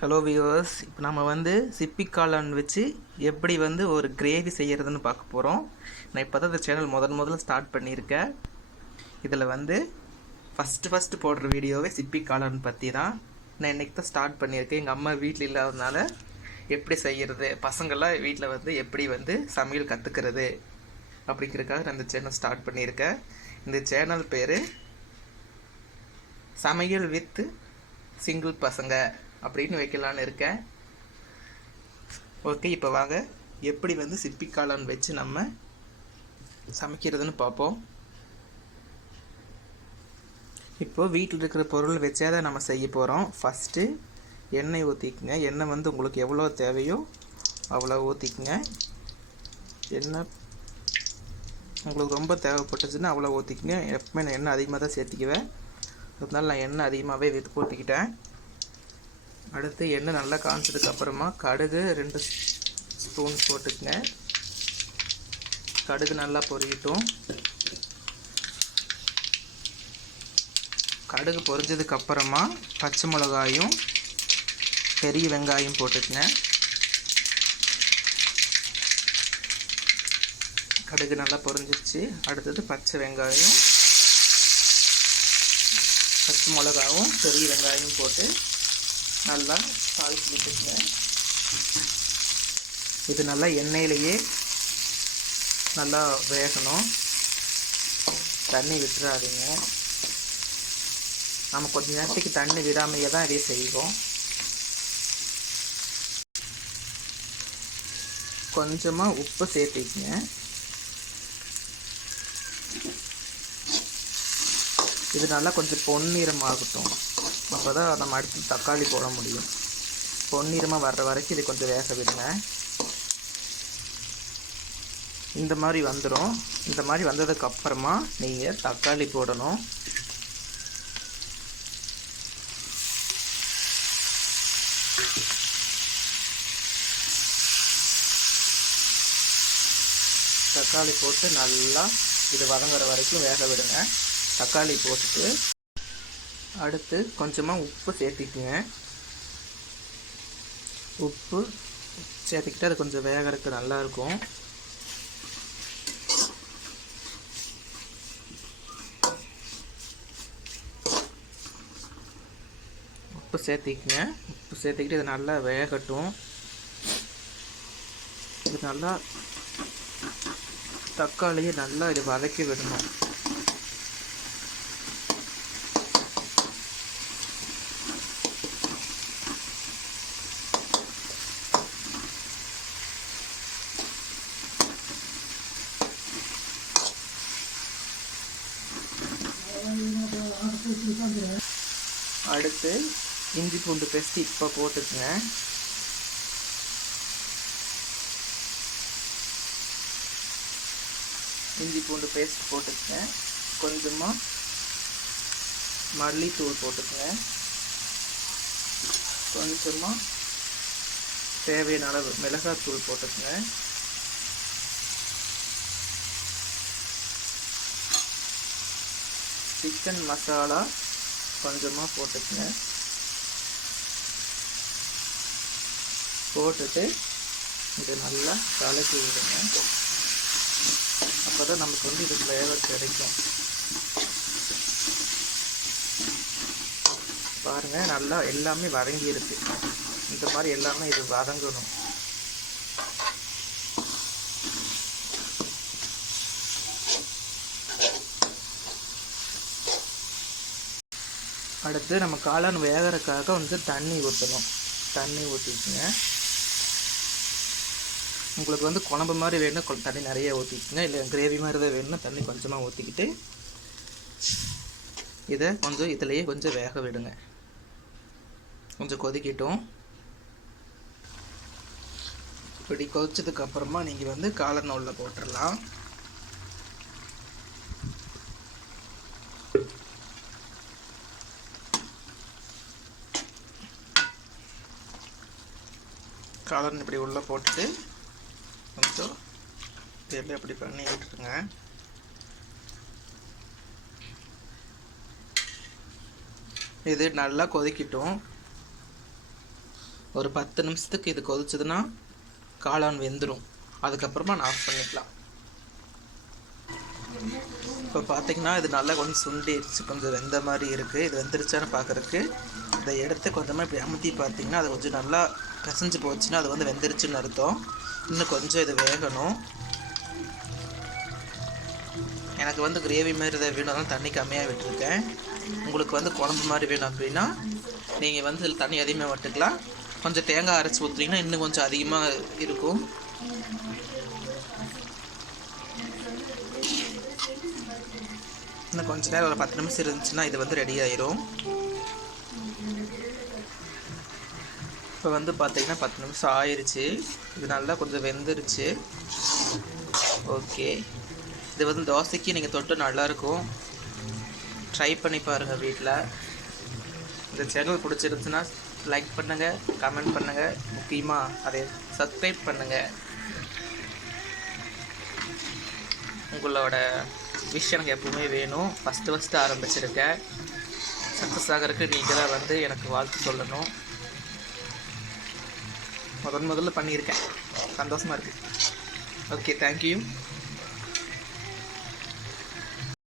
Hello viewers, இப்போ நம்ம சிப்பி காளான் வச்சு எப்படி ஒரு கிரேவி செய்கிறதுன்னு பார்க்க போகிறோம். நான் இப்போ தான் இந்த சேனல் முதல்ல ஸ்டார்ட் பண்ணியிருக்கேன். இதில் ஃபஸ்ட்டு போடுற வீடியோவே சிப்பி காளான் பற்றி தான். நான் இன்றைக்கி தான் ஸ்டார்ட் பண்ணியிருக்கேன். எங்கள் அம்மா வீட்டில் இல்லாததுனால எப்படி செய்கிறது, பசங்கள்லாம் வீட்டில் எப்படி சமையல் கற்றுக்கிறது அப்படிங்கிறதுக்காக நான் இந்த சேனல் ஸ்டார்ட் பண்ணியிருக்கேன். இந்த சேனல் பேர் சமையல் வித் சிங்கிள் பசங்க அப்படின்னு வைக்கலான்னு இருக்கேன். ஓகே, இப்போ வாங்க எப்படி சிப்பி காளான் வச்சு நம்ம சமைக்கிறதுன்னு பார்ப்போம். இப்போது வீட்டில் இருக்கிற பொருள் வச்சே தான் நம்ம செய்ய போகிறோம். ஃபஸ்ட்டு எண்ணெய் ஊற்றிக்குங்க. எண்ணெய் உங்களுக்கு எவ்வளோ தேவையோ அவ்வளோ ஊற்றிக்குங்க. எண்ணெய் உங்களுக்கு ரொம்ப தேவைப்பட்டுச்சுன்னா அவ்வளோ ஊற்றிக்குங்க. எப்பவுமே நான் எண்ணெய் அதிகமாக தான் சேர்த்திக்குவேன். அதனால நான் எண்ணெய் அதிகமாகவே ஊற்றிக்கிட்டேன். அடுத்து எண்ணெய் நல்லா காய்ச்சதுக்கப்புறமா கடுகு 2 ஸ்பூன் போட்டுக்குங்க. கடுகு நல்லா பொரியட்டும். கடுகு பொரிஞ்சதுக்கப்புறமா பச்சை மிளகாயும் பெரிய வெங்காயம் போட்டுக்குங்க. கடுகு நல்லா பொரிஞ்சிச்சு. அடுத்தது பச்சை வெங்காயம், பச்சை மிளகாவும் பெரிய வெங்காயம் போட்டு நல்லா தாளிச்சு விட்டுக்குங்க. இது நல்லா எண்ணெயிலேயே நல்லா வேகணும். தண்ணி விட்டுறாதீங்க. நம்ம கொஞ்ச நேரத்துக்கு தண்ணி விடாமையே தான் இதே செய்வோம். கொஞ்சமாக உப்பு சேர்த்திக்குங்க. இது நல்லா கொஞ்சம் பொன்னிறமாகட்டும். அப்போ தான் நம்ம அடுத்து தக்காளி போட முடியும். பொன்னிறமாக வர்ற வரைக்கும் இது கொஞ்சம் வேக விடுங்க. இந்த மாதிரி வந்துடும். இந்த மாதிரி வந்ததுக்கப்புறமா நீங்கள் தக்காளி போடணும். தக்காளி போட்டு நல்லா இது வதங்குற வரைக்கும் வேக விடுங்க. தக்காளி போட்டுட்டு அடுத்து கொஞ்சமாக உப்பு சேர்த்திக்குங்க. உப்பு சேர்த்துக்கிட்டு அது கொஞ்சம் வேகிறதுக்கு நல்லாயிருக்கும். உப்பு சேர்த்திக்குங்க. உப்பு சேர்த்துக்கிட்டு இது நல்லா வேகட்டும். இது நல்லா தக்காளியை நல்லா இது வதக்கி விடணும். அடுத்து இஞ்சி பூண்டு பேஸ்ட் இப்போ போட்டுக்குங்க. இஞ்சி பூண்டு பேஸ்ட் போட்டுக்குங்க. கொஞ்சமாக மல்லித்தூள் போட்டுக்குங்க. கொஞ்சமாக தேவையான அளவு மிளகாத்தூள் போட்டுக்குங்க. சிக்கன் மசாலா கொஞ்சமாக போட்டுக்குங்க. போட்டுட்டு இது நல்லா கலக்கி விடுங்க. அப்போ தான் நமக்கு இது ஃப்ளேவர் கிடைக்கும். பாருங்கள், நல்லா எல்லாமே வதங்கியிருக்கு. இந்த மாதிரி எல்லாமே இது வதங்கணும். அடுத்து நம்ம காளான் வேகிறதுக்காக தண்ணி ஊற்றணும். தண்ணி ஊற்றிக்குங்க. உங்களுக்கு குழம்பு மாதிரி வேணும்னா தண்ணி நிறைய ஊற்றிக்குங்க. இல்லை கிரேவி மாதிரி தான் வேணும்னா தண்ணி கொஞ்சமாக ஊற்றிக்கிட்டு இதை கொஞ்சம் இதிலையே கொஞ்சம் வேக விடுங்க. கொஞ்சம் கொதிக்கட்டும். இப்படி கொதிச்சதுக்கப்புறமா நீங்கள் காளான் உள்ள போட்டுடலாம். காளான் இப்படி உள்ளே போட்டுட்டு கொஞ்சம் தெரியல அப்படி பண்ணி விட்டுருங்க. இது நல்லா கொதிக்கட்டும். ஒரு 10 நிமிஷத்துக்கு இது கொதிச்சதுன்னா காளான் வெந்துடும். அதுக்கப்புறமா நான் ஆஃப் பண்ணிக்கலாம். இப்போ பார்த்தீங்கன்னா இது நல்லா கொஞ்சம் சுண்டிடுச்சு, கொஞ்சம் வெந்த மாதிரி இருக்குது. இது வெந்துருச்சான்னு பார்க்குறதுக்கு இதை எடுத்து கொஞ்சமாக இப்படி அமுத்தி பார்த்தீங்கன்னா அது கொஞ்சம் நல்லா கசிஞ்சு போச்சுன்னா அது வந்து வெந்துருச்சுன்னு அர்த்தம். இன்னும் கொஞ்சம் இது வேகணும். எனக்கு வந்து கிரேவி மாதிரி இதை வேணும், தண்ணி கம்மியாக விட்டுருக்கேன். உங்களுக்கு வந்து குழம்பு மாதிரி வேணும் அப்படின்னா நீங்கள் வந்து இதில் தண்ணி அதிகமாக விட்டுக்கலாம். கொஞ்சம் தேங்காய் அரைச்சி ஊற்றுனீங்கன்னா இன்னும் கொஞ்சம் அதிகமாக இருக்கும். இன்னும் கொஞ்சம் நேரம் ஒரு 10 நிமிஷம் இருந்துச்சுன்னா இது வந்து ரெடி ஆயிரும். இப்போ வந்து பார்த்தீங்கன்னா 10 நிமிஷம் ஆயிடுச்சு. இது நல்லா கொஞ்சம் வெந்துருச்சு. ஓகே, இது வந்து தோசைக்கு நீங்கள் தொட்டு நல்லாயிருக்கும். ட்ரை பண்ணி பாருங்கள் வீட்டில். இந்த சேனல் பிடிச்சிருந்துச்சுன்னா லைக் பண்ணுங்கள், கமெண்ட் பண்ணுங்கள், முக்கியமாக அதை சப்ஸ்கிரைப் பண்ணுங்கள். உங்களோட விஷ் எனக்கு எப்பவுமே வேணும். ஃபஸ்ட்டு ஆரம்பிச்சிருக்கேன். சக்ஸஸ் ஆகிறதுக்கு நீங்கள் தான் வந்து எனக்கு வாழ்த்து சொல்லணும். முதல்ல பண்ணியிருக்கேன், சந்தோஷமாக இருக்குது. Okay, thank you.